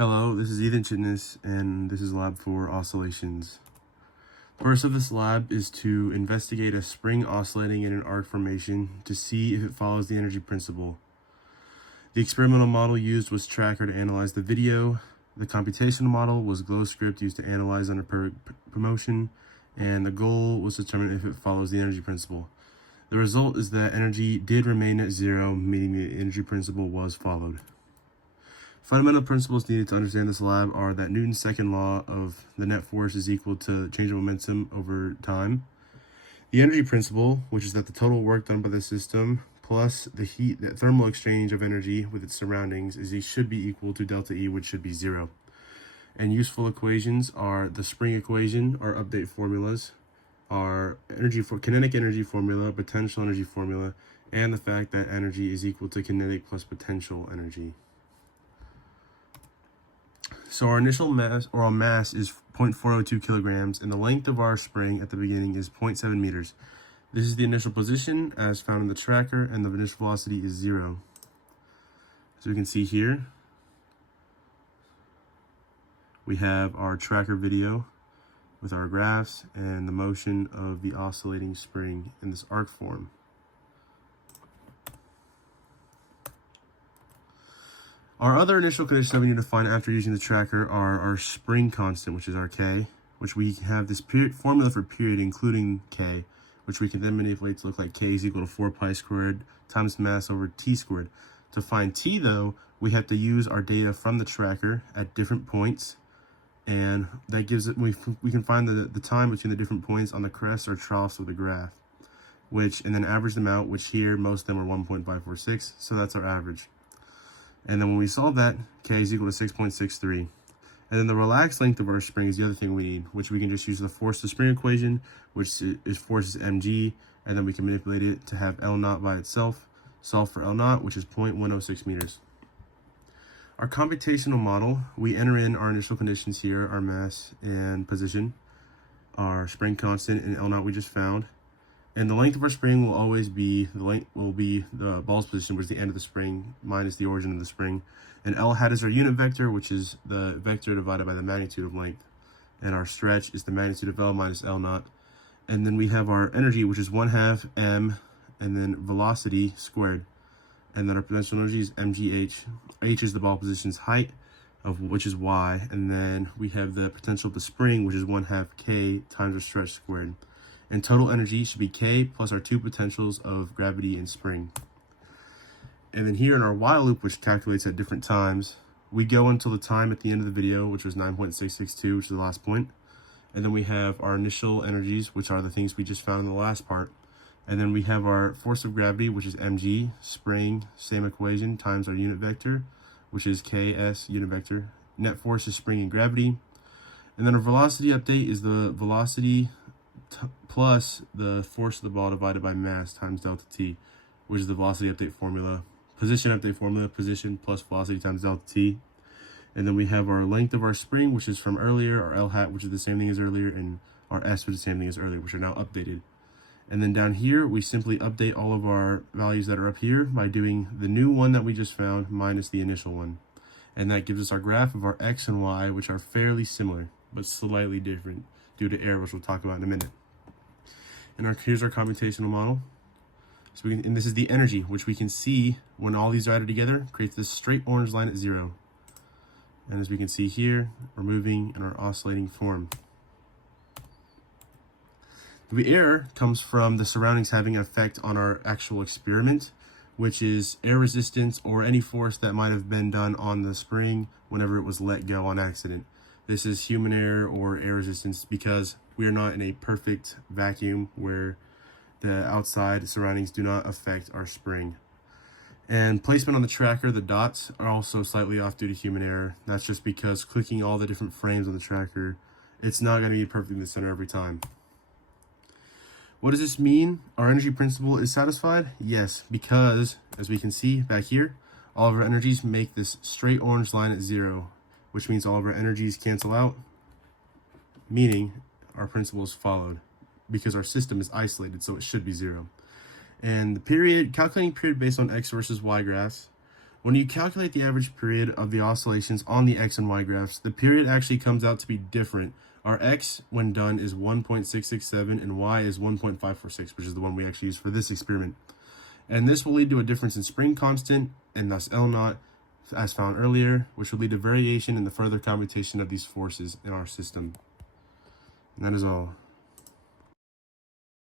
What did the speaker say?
Hello, this is Ethan Chitness, and this is lab 4 oscillations. The purpose of this lab is to investigate a spring oscillating in an arc formation to see if it follows the energy principle. The experimental model used was Tracker to analyze the video. The computational model was GlowScript used to analyze under promotion, and the goal was to determine if it follows the energy principle. The result is that energy did remain at zero, meaning the energy principle was followed. Fundamental principles needed to understand this lab are that Newton's second law of the net force is equal to change of momentum over time. The energy principle, which is that the total work done by the system plus the heat, the thermal exchange of energy with its surroundings, should be equal to delta E, which should be zero. And useful equations are the spring equation, or update formulas, are kinetic energy formula, potential energy formula, and the fact that energy is equal to kinetic plus potential energy. So our initial mass, or our mass, is 0.402 kilograms, and the length of our spring at the beginning is 0.7 meters. This is the initial position as found in the tracker, and the initial velocity is 0. So we can see here, we have our tracker video with our graphs and the motion of the oscillating spring in this arc form. Our other initial conditions that we need to find after using the tracker are our spring constant, which is our K, which we have this formula for period including K, which we can then manipulate to look like K is equal to 4 pi squared times mass over T squared. To find T, though, we have to use our data from the tracker at different points, and that gives it, we can find the time between the different points on the crests or troughs of the graph, and then average them out, which here most of them are 1.546, so that's our average. And then when we solve that, K is equal to 6.63. And then the relaxed length of our spring is the other thing we need, which we can just use the force to spring equation, which is force is mg, and then we can manipulate it to have L naught by itself, solve for L naught, which is 0.106 meters. Our computational model, we enter in our initial conditions here, our mass and position, our spring constant, and L naught we just found. And the length of our spring will always be the ball's position, which is the end of the spring, minus the origin of the spring. And L hat is our unit vector, which is the vector divided by the magnitude of length. And our stretch is the magnitude of L minus L naught. And then we have our energy, which is 1/2 m, and then velocity squared. And then our potential energy is mgh. H is the ball position's height, which is y. And then we have the potential of the spring, which is 1/2 k times our stretch squared. And total energy should be K plus our two potentials of gravity and spring. And then here in our while loop, which calculates at different times, we go until the time at the end of the video, which was 9.662, which is the last point. And then we have our initial energies, which are the things we just found in the last part. And then we have our force of gravity, which is mg, spring, same equation, times our unit vector, which is ks unit vector. Net force is spring and gravity. And then our velocity update is the velocity plus the force of the ball divided by mass times delta t, which is the velocity update formula. Position update formula, position plus velocity times delta t. And then we have our length of our spring, which is from earlier, our L hat, which is the same thing as earlier, and our S, which is the same thing as earlier, which are now updated. And then down here, we simply update all of our values that are up here by doing the new one that we just found minus the initial one. And that gives us our graph of our X and Y, which are fairly similar, but slightly different due to error, which we'll talk about in a minute. And here's our computational model. So and this is the energy, which we can see when all these are added together, creates this straight orange line at 0. And as we can see here, we're moving in our oscillating form. The error comes from the surroundings having an effect on our actual experiment, which is air resistance or any force that might have been done on the spring whenever it was let go on accident. This is human error or air resistance because we are not in a perfect vacuum where the outside surroundings do not affect our spring. And placement on the tracker, the dots are also slightly off due to human error. That's just because clicking all the different frames on the tracker, it's not going to be perfectly in the center every time. What does this mean? Our energy principle is satisfied? Yes, because as we can see back here, all of our energies make this straight orange line at 0, which means all of our energies cancel out, meaning our principle is followed because our system is isolated, so it should be 0. And the period, calculating period based on X versus Y graphs, When you calculate the average period of the oscillations on the x and y graphs, the period actually comes out to be different. Our x, when done, is 1.667 and y is 1.546, which is the one we actually use for this experiment. And this will lead to a difference in spring constant and thus L naught as found earlier, which will lead to variation in the further computation of these forces in our system. And that is all.